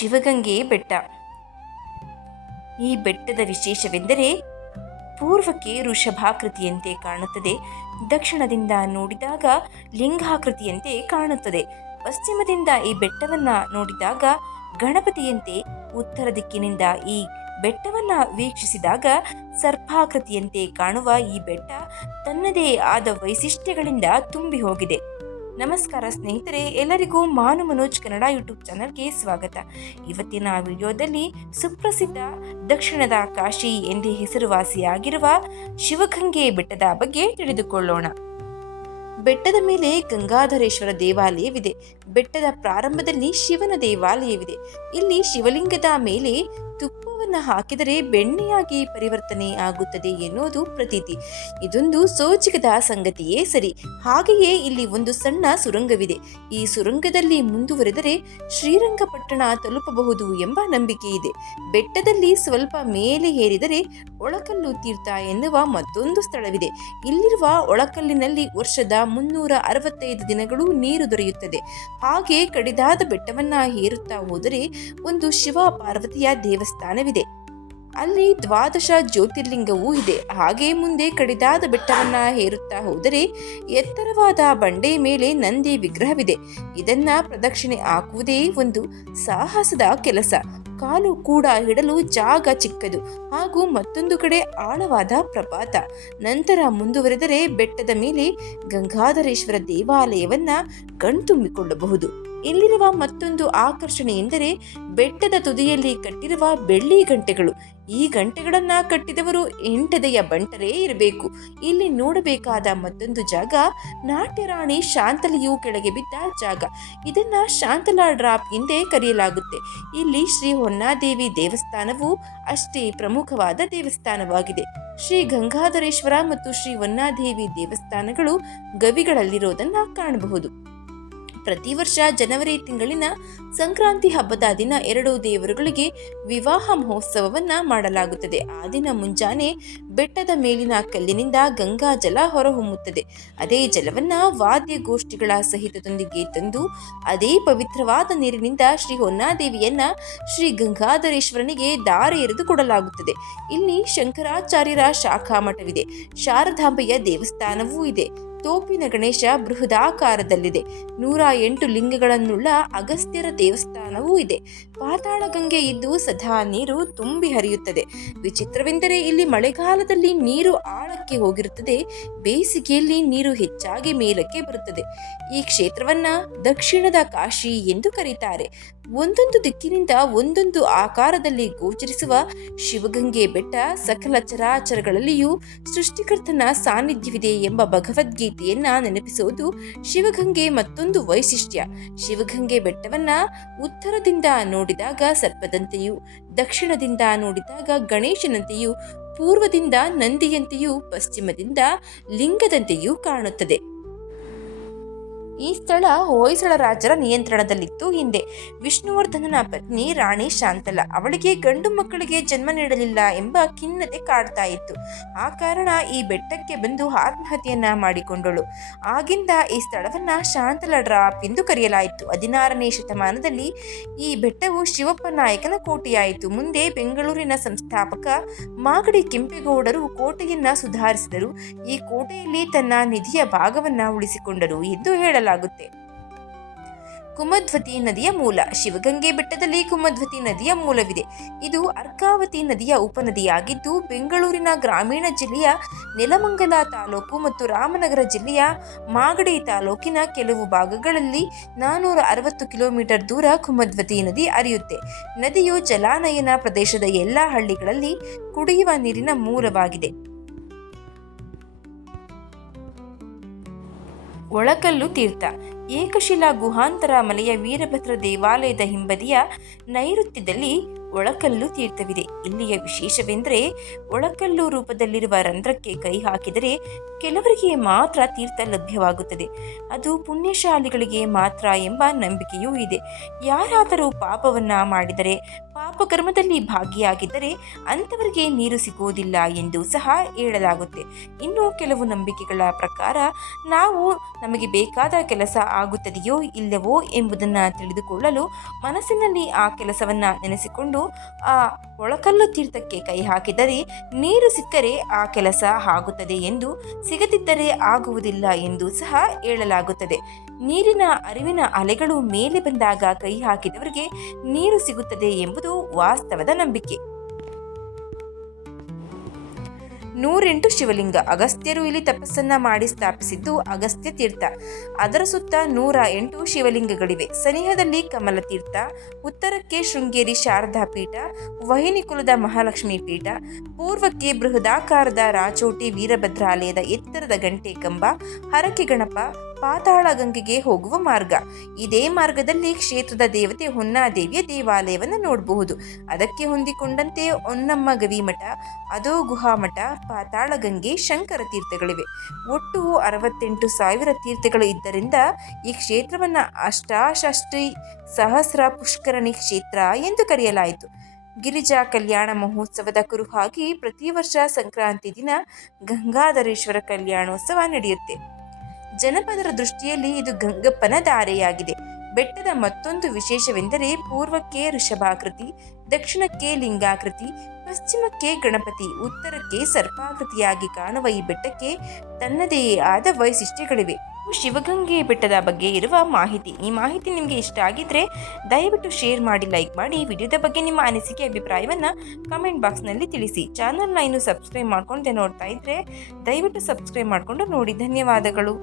ಶಿವಗಂಗೆ ಬೆಟ್ಟ. ಈ ಬೆಟ್ಟದ ವಿಶೇಷವೆಂದರೆ ಪೂರ್ವಕ್ಕೆ ವೃಷಭಾಕೃತಿಯಂತೆ ಕಾಣುತ್ತದೆ, ದಕ್ಷಿಣದಿಂದ ನೋಡಿದಾಗ ಲಿಂಗಾಕೃತಿಯಂತೆ ಕಾಣುತ್ತದೆ, ಪಶ್ಚಿಮದಿಂದ ಈ ಬೆಟ್ಟವನ್ನು ನೋಡಿದಾಗ ಗಣಪತಿಯಂತೆ, ಉತ್ತರ ದಿಕ್ಕಿನಿಂದ ಈ ಬೆಟ್ಟವನ್ನು ವೀಕ್ಷಿಸಿದಾಗ ಸರ್ಪಾಕೃತಿಯಂತೆ ಕಾಣುವ ಈ ಬೆಟ್ಟ ತನ್ನದೇ ಆದ ವೈಶಿಷ್ಟ್ಯಗಳಿಂದ ತುಂಬಿ ಹೋಗಿದೆ. ನಮಸ್ಕಾರ ಸ್ನೇಹಿತರೆ, ಎಲ್ಲರಿಗೂ ಮಾನು ಮನೋಜ್ ಕನ್ನಡ ಯೂಟ್ಯೂಬ್ ಚಾನಲ್ಗೆ ಸ್ವಾಗತ. ಇವತ್ತಿನ ವಿಡಿಯೋದಲ್ಲಿ ಸುಪ್ರಸಿದ್ಧ ದಕ್ಷಿಣದ ಕಾಶಿ ಎಂದೇ ಹೆಸರುವಾಸಿಯಾಗಿರುವ ಶಿವಗಂಗೆ ಬೆಟ್ಟದ ಬಗ್ಗೆ ತಿಳಿದುಕೊಳ್ಳೋಣ. ಬೆಟ್ಟದ ಮೇಲೆ ಗಂಗಾಧರೇಶ್ವರ ದೇವಾಲಯವಿದೆ. ಬೆಟ್ಟದ ಪ್ರಾರಂಭದಲ್ಲಿ ಶಿವನ ದೇವಾಲಯವಿದೆ. ಇಲ್ಲಿ ಶಿವಲಿಂಗದ ಮೇಲೆ ತುಪ್ಪವನ್ನು ಹಾಕಿದರೆ ಬೆಣ್ಣೆಯಾಗಿ ಪರಿವರ್ತನೆ ಆಗುತ್ತದೆ ಎನ್ನುವುದು ಪ್ರತೀತಿ. ಇದೊಂದು ಸೋಜಿಗದ ಸಂಗತಿಯೇ ಸರಿ. ಹಾಗೆಯೇ ಇಲ್ಲಿ ಒಂದು ಸಣ್ಣ ಸುರಂಗವಿದೆ. ಈ ಸುರಂಗದಲ್ಲಿ ಮುಂದುವರೆದರೆ ಶ್ರೀರಂಗಪಟ್ಟಣ ತಲುಪಬಹುದು ಎಂಬ ನಂಬಿಕೆ ಇದೆ. ಬೆಟ್ಟದಲ್ಲಿ ಸ್ವಲ್ಪ ಮೇಲೆ ಏರಿದರೆ ಒಳಕಲ್ಲು ತೀರ್ಥ ಎನ್ನುವ ಮತ್ತೊಂದು ಸ್ಥಳವಿದೆ. ಇಲ್ಲಿರುವ ಒಳಕಲ್ಲಿನಲ್ಲಿ ವರ್ಷದ 365 ದಿನಗಳು ನೀರು ದೊರೆಯುತ್ತದೆ. ಹಾಗೆ ಕಡಿದಾದ ಬೆಟ್ಟವನ್ನ ಏರುತ್ತಾ ಹೋದರೆ ಒಂದು ಶಿವ ಪಾರ್ವತಿಯ ದೇವಸ್ಥಾನವಿದೆ. ಅಲ್ಲಿ 12 ಜ್ಯೋತಿರ್ಲಿಂಗವೂ ಇದೆ. ಹಾಗೆ ಮುಂದೆ ಕಡಿದಾದ ಬೆಟ್ಟವನ್ನ ಏರುತ್ತಾ ಹೋದರೆ ಎತ್ತರವಾದ ಬಂಡೆ ಮೇಲೆ ನಂದಿ ವಿಗ್ರಹವಿದೆ. ಇದನ್ನ ಪ್ರದಕ್ಷಿಣೆ ಹಾಕುವುದೇ ಒಂದು ಸಾಹಸದ ಕೆಲಸ. ಕಾಲು ಕೂಡ ಇಡಲು ಜಾಗ ಚಿಕ್ಕದು ಹಾಗೂ ಮತ್ತೊಂದು ಕಡೆ ಆಳವಾದ ಪ್ರಪಾತ. ನಂತರ ಮುಂದುವರೆದರೆ ಬೆಟ್ಟದ ಮೇಲೆ ಗಂಗಾಧರೇಶ್ವರ ದೇವಾಲಯವನ್ನ ಕಣ್ತುಂಬಿಕೊಳ್ಳಬಹುದು. ಇಲ್ಲಿರುವ ಮತ್ತೊಂದು ಆಕರ್ಷಣೆ ಎಂದರೆ ಬೆಟ್ಟದ ತುದಿಯಲ್ಲಿ ಕಟ್ಟಿರುವ ಬೆಳ್ಳಿ ಗಂಟೆಗಳು. ಈ ಗಂಟೆಗಳನ್ನ ಕಟ್ಟಿದವರು ಎಂಟದೆಯ ಬಂಟರೇ ಇರಬೇಕು. ಇಲ್ಲಿ ನೋಡಬೇಕಾದ ಮತ್ತೊಂದು ಜಾಗ ನಾಟ್ಯರಾಣಿ ಶಾಂತಲೆಯು ಕೆಳಗೆ ಬಿದ್ದ ಜಾಗ. ಇದನ್ನ ಶಾಂತಲಾ ಡ್ರಾಪ್ ಎಂದೇ ಕರೆಯಲಾಗುತ್ತೆ. ಇಲ್ಲಿ ಶ್ರೀ ಹೊನ್ನಾದೇವಿ ದೇವಸ್ಥಾನವು ಅಷ್ಟೇ ಪ್ರಮುಖವಾದ ದೇವಸ್ಥಾನವಾಗಿದೆ. ಶ್ರೀ ಗಂಗಾಧರೇಶ್ವರ ಮತ್ತು ಶ್ರೀ ಹೊನ್ನಾದೇವಿ ದೇವಸ್ಥಾನಗಳು ಗವಿಗಳಲ್ಲಿರೋದನ್ನ ಕಾಣಬಹುದು. ಪ್ರತಿ ವರ್ಷ ಜನವರಿ ತಿಂಗಳಿನ ಸಂಕ್ರಾಂತಿ ಹಬ್ಬದ ದಿನ 2 ದೇವರುಗಳಿಗೆ ವಿವಾಹ ಮಹೋತ್ಸವವನ್ನ ಮಾಡಲಾಗುತ್ತದೆ. ಆ ದಿನ ಮುಂಜಾನೆ ಬೆಟ್ಟದ ಮೇಲಿನ ಕಲ್ಲಿನಿಂದ ಗಂಗಾ ಜಲ ಹೊರಹೊಮ್ಮುತ್ತದೆ. ಅದೇ ಜಲವನ್ನ ವಾದ್ಯಗೋಷ್ಠಿಗಳ ಸಹಿತದೊಂದಿಗೆ ತಂದು ಅದೇ ಪವಿತ್ರವಾದ ನೀರಿನಿಂದ ಶ್ರೀ ಹೊನ್ನಾದೇವಿಯನ್ನ ಶ್ರೀ ಗಂಗಾಧರೇಶ್ವರನಿಗೆ ದಾರೆ ಎರೆದು ಕೊಡಲಾಗುತ್ತದೆ. ಇಲ್ಲಿ ಶಂಕರಾಚಾರ್ಯರ ಶಾಖಾ ಮಠವಿದೆ. ಶಾರದಾಂಬೆಯ ದೇವಸ್ಥಾನವೂ ಇದೆ. ತೋಪಿನ ಗಣೇಶ ಬೃಹದಾಕಾರದಲ್ಲಿದೆ. 108 ಲಿಂಗಗಳನ್ನುಳ್ಳ ಅಗಸ್ತ್ಯರ ದೇವಸ್ಥಾನವೂ ಇದೆ. ಪಾತಾಳ ಗಂಗೆ ಇದ್ದು ಸದಾ ನೀರು ತುಂಬಿ ಹರಿಯುತ್ತದೆ. ವಿಚಿತ್ರವೆಂದರೆ ಇಲ್ಲಿ ಮಳೆಗಾಲದಲ್ಲಿ ನೀರು ಆಳಕ್ಕೆ ಹೋಗಿರುತ್ತದೆ, ಬೇಸಿಗೆಯಲ್ಲಿ ನೀರು ಹೆಚ್ಚಾಗಿ ಮೇಲಕ್ಕೆ ಬರುತ್ತದೆ. ಈ ಕ್ಷೇತ್ರವನ್ನ ದಕ್ಷಿಣದ ಕಾಶಿ ಎಂದು ಕರೀತಾರೆ. ಒಂದೊಂದು ದಿಕ್ಕಿನಿಂದ ಒಂದೊಂದು ಆಕಾರದಲ್ಲಿ ಗೋಚರಿಸುವ ಶಿವಗಂಗೆ ಬೆಟ್ಟ ಸಕಲ ಚರಾಚರಗಳಲ್ಲಿಯೂ ಸೃಷ್ಟಿಕರ್ತನ ಸಾನ್ನಿಧ್ಯವಿದೆ ಎಂಬ ಭಗವದ್ಗೀತೆಯನ್ನ ನೆನಪಿಸುವುದು ಶಿವಗಂಗೆ ಮತ್ತೊಂದು ವೈಶಿಷ್ಟ್ಯ. ಶಿವಗಂಗೆ ಬೆಟ್ಟವನ್ನ ಉತ್ತರದಿಂದ ನೋಡಿದಾಗ ಸರ್ಪದಂತೆಯೂ, ದಕ್ಷಿಣದಿಂದ ನೋಡಿದಾಗ ಗಣೇಶನಂತೆಯೂ, ಪೂರ್ವದಿಂದ ನಂದಿಯಂತೆಯೂ, ಪಶ್ಚಿಮದಿಂದ ಲಿಂಗದಂತೆಯೂ ಕಾಣುತ್ತದೆ. ಈ ಸ್ಥಳ ಹೊಯ್ಸಳ ರಾಜರ ನಿಯಂತ್ರಣದಲ್ಲಿತ್ತು. ಹಿಂದೆ ವಿಷ್ಣುವರ್ಧನನ ಪತ್ನಿ ರಾಣಿ ಶಾಂತಲ, ಅವಳಿಗೆ ಗಂಡು ಮಕ್ಕಳಿಗೆ ಜನ್ಮ ನೀಡಲಿಲ್ಲ ಎಂಬ ಖಿನ್ನತೆ ಕಾಡ್ತಾ ಇತ್ತು. ಆ ಕಾರಣ ಈ ಬೆಟ್ಟಕ್ಕೆ ಬಂದು ಆತ್ಮಹತ್ಯೆಯನ್ನ ಮಾಡಿಕೊಂಡಳು. ಆಗಿಂದ ಈ ಸ್ಥಳವನ್ನ ಶಾಂತಲ ಡ್ರಾಪ್ ಎಂದು ಕರೆಯಲಾಯಿತು. 16ನೇ ಶತಮಾನದಲ್ಲಿ ಈ ಬೆಟ್ಟವು ಶಿವಪ್ಪ ನಾಯಕನ ಕೋಟೆಯಾಯಿತು. ಮುಂದೆ ಬೆಂಗಳೂರಿನ ಸಂಸ್ಥಾಪಕ ಮಾಗಡಿ ಕೆಂಪೇಗೌಡರು ಕೋಟೆಯನ್ನ ಸುಧಾರಿಸಿದರು. ಈ ಕೋಟೆಯಲ್ಲಿ ತನ್ನ ನಿಧಿಯ ಭಾಗವನ್ನ ಉಳಿಸಿಕೊಂಡರು ಎಂದು ಹೇಳಲಾಗುತ್ತದೆ. ಕುಮದ್ವತಿ ನದಿಯ ಮೂಲ. ಶಿವಗಂಗೆ ಬೆಟ್ಟದಲ್ಲಿ ಕುಮದ್ವತಿ ನದಿಯ ಮೂಲವಿದೆ. ಇದು ಅರ್ಕಾವತಿ ನದಿಯ ಉಪನದಿಯಾಗಿದ್ದು ಬೆಂಗಳೂರಿನ ಗ್ರಾಮೀಣ ಜಿಲ್ಲೆಯ ನೆಲಮಂಗಲ ತಾಲೂಕು ಮತ್ತು ರಾಮನಗರ ಜಿಲ್ಲೆಯ ಮಾಗಡಿ ತಾಲೂಕಿನ ಕೆಲವು ಭಾಗಗಳಲ್ಲಿ 460 ಕಿಲೋಮೀಟರ್ ದೂರ ಕುಮದ್ವತಿ ನದಿ ಹರಿಯುತ್ತೆ. ನದಿಯು ಜಲಾನಯನ ಪ್ರದೇಶದ ಎಲ್ಲ ಹಳ್ಳಿಗಳಲ್ಲಿ ಕುಡಿಯುವ ನೀರಿನ ಮೂಲವಾಗಿದೆ. ಒಳಕಲ್ಲು ತೀರ್ಥ. ಏಕಶಿಲಾ ಗುಹಾಂತರ ಮಲೆಯ ವೀರಭದ್ರ ದೇವಾಲಯದ ಹಿಂಬದಿಯ ನೈಋತ್ಯದಲ್ಲಿ ಒಳಕಲ್ಲು ತೀರ್ಥವಿದೆ. ಇಲ್ಲಿಯ ವಿಶೇಷವೆಂದರೆ ಒಳಕಲ್ಲು ರೂಪದಲ್ಲಿರುವ ರಂಧ್ರಕ್ಕೆ ಕೈ ಹಾಕಿದರೆ ಕೆಲವರಿಗೆ ಮಾತ್ರ ತೀರ್ಥ ಲಭ್ಯವಾಗುತ್ತದೆ. ಅದು ಪುಣ್ಯಶಾಲಿಗಳಿಗೆ ಮಾತ್ರ ಎಂಬ ನಂಬಿಕೆಯೂ ಇದೆ. ಯಾರಾದರೂ ಪಾಪವನ್ನ ಮಾಡಿದರೆ, ಪಾಪಕರ್ಮದಲ್ಲಿ ಭಾಗಿಯಾಗಿದ್ದರೆ ಅಂಥವರಿಗೆ ನೀರು ಸಿಗುವುದಿಲ್ಲ ಎಂದು ಸಹ ಹೇಳಲಾಗುತ್ತೆ. ಇನ್ನು ಕೆಲವು ನಂಬಿಕೆಗಳ ಪ್ರಕಾರ ನಾವು ನಮಗೆ ಬೇಕಾದ ಕೆಲಸ ಆಗುತ್ತದೆಯೋ ಇಲ್ಲವೋ ಎಂಬುದನ್ನು ತಿಳಿದುಕೊಳ್ಳಲು ಮನಸ್ಸಿನಲ್ಲಿ ಆ ಕೆಲಸವನ್ನು ನೆನೆಸಿಕೊಂಡು ಆ ಒಳಕಲ್ಲು ತೀರ್ಥಕ್ಕೆ ಕೈ ಹಾಕಿದರೆ ನೀರು ಸಿಕ್ಕರೆ ಆ ಕೆಲಸ ಆಗುತ್ತದೆ ಎಂದು, ಸಿಗದಿದ್ದರೆ ಆಗುವುದಿಲ್ಲ ಎಂದು ಸಹ ಹೇಳಲಾಗುತ್ತದೆ. ನೀರಿನ ಅರಿವಿನ ಅಲೆಗಳು ಮೇಲೆ ಬಂದಾಗ ಕೈ ಹಾಕಿದವರಿಗೆ ನೀರು ಸಿಗುತ್ತದೆ ಎಂಬುದು ವಾಸ್ತವದ ನಂಬಿಕೆ. 108 ಶಿವಲಿಂಗ. ಅಗಸ್ತ್ಯರು ಇಲ್ಲಿ ತಪಸ್ಸನ್ನ ಮಾಡಿ ಸ್ಥಾಪಿಸಿದ್ದು ಅಗಸ್ತ್ಯ ತೀರ್ಥ. ಅದರ ಸುತ್ತ 108 ಶಿವಲಿಂಗಗಳಿವೆ. ಸನಿಹದಲ್ಲಿ ಕಮಲ ತೀರ್ಥ, ಉತ್ತರಕ್ಕೆ ಶೃಂಗೇರಿ ಶಾರದಾ ಪೀಠ, ವಹಿನಿ ಕುಲದ ಮಹಾಲಕ್ಷ್ಮಿ ಪೀಠ, ಪೂರ್ವಕ್ಕೆ ಬೃಹದಾಕಾರದ ರಾಚೋಟಿ ವೀರಭದ್ರಾಲಯದ ಎತ್ತರದ ಗಂಟೆ ಕಂಬ, ಹರಕೆ ಗಣಪ, ಪಾತಾಳ ಗಂಗೆಗೆ ಹೋಗುವ ಮಾರ್ಗ. ಇದೇ ಮಾರ್ಗದಲ್ಲಿ ಕ್ಷೇತ್ರದ ದೇವತೆ ಹೊನ್ನಾದೇವಿಯ ದೇವಾಲಯವನ್ನು ನೋಡಬಹುದು. ಅದಕ್ಕೆ ಹೊಂದಿಕೊಂಡಂತೆ ಹೊನ್ನಮ್ಮ ಗವಿಮಠ, ಅದೋ ಗುಹಾಮಠ, ಪಾತಾಳ ಗಂಗೆ, ಶಂಕರ ತೀರ್ಥಗಳಿವೆ. ಒಟ್ಟು 68,000 ತೀರ್ಥಗಳು ಇದ್ದರಿಂದ ಈ ಕ್ಷೇತ್ರವನ್ನು ಅಷ್ಟಾಶಷ್ಟಿ ಸಹಸ್ರ ಪುಷ್ಕರಣಿ ಕ್ಷೇತ್ರ ಎಂದು ಕರೆಯಲಾಯಿತು. ಗಿರಿಜಾ ಕಲ್ಯಾಣ ಮಹೋತ್ಸವದ ಕುರುಹಾಗಿ ಪ್ರತಿ ವರ್ಷ ಸಂಕ್ರಾಂತಿ ದಿನ ಗಂಗಾಧರೇಶ್ವರ ಕಲ್ಯಾಣೋತ್ಸವ ನಡೆಯುತ್ತೆ. ಜನಪದರ ದೃಷ್ಟಿಯಲ್ಲಿ ಇದು ಗಂಗಪ್ಪನ ಧಾರೆಯಾಗಿದೆ. ಬೆಟ್ಟದ ಮತ್ತೊಂದು ವಿಶೇಷವೆಂದರೆ ಪೂರ್ವಕ್ಕೆ ಋಷಭಾಕೃತಿ, ದಕ್ಷಿಣಕ್ಕೆ ಲಿಂಗಾಕೃತಿ, ಪಶ್ಚಿಮಕ್ಕೆ ಗಣಪತಿ, ಉತ್ತರಕ್ಕೆ ಸರ್ಪಾಕೃತಿಯಾಗಿ ಕಾಣುವ ಈ ಬೆಟ್ಟಕ್ಕೆ ತನ್ನದೇ ಆದ ವೈಶಿಷ್ಟ್ಯಗಳಿವೆ. ಶಿವಗಂಗೆ ಬೆಟ್ಟದ ಬಗ್ಗೆ ಇರುವ ಮಾಹಿತಿ. ಈ ಮಾಹಿತಿ ನಿಮಗೆ ಇಷ್ಟ ಆಗಿದ್ರೆ ದಯವಿಟ್ಟು ಶೇರ್ ಮಾಡಿ, ಲೈಕ್ ಮಾಡಿ. ವಿಡಿಯೋದ ಬಗ್ಗೆ ನಿಮ್ಮ ಅನಿಸಿಕೆ ಅಭಿಪ್ರಾಯವನ್ನು ಕಮೆಂಟ್ ಬಾಕ್ಸ್ನಲ್ಲಿ ತಿಳಿಸಿ. ಚಾನಲ್ನ ಇನ್ನೂ ಸಬ್ಸ್ಕ್ರೈಬ್ ಮಾಡ್ಕೊಂಡೆ ನೋಡ್ತಾ ಇದ್ರೆ ದಯವಿಟ್ಟು ಸಬ್ಸ್ಕ್ರೈಬ್ ಮಾಡಿಕೊಂಡು ನೋಡಿ. ಧನ್ಯವಾದಗಳು.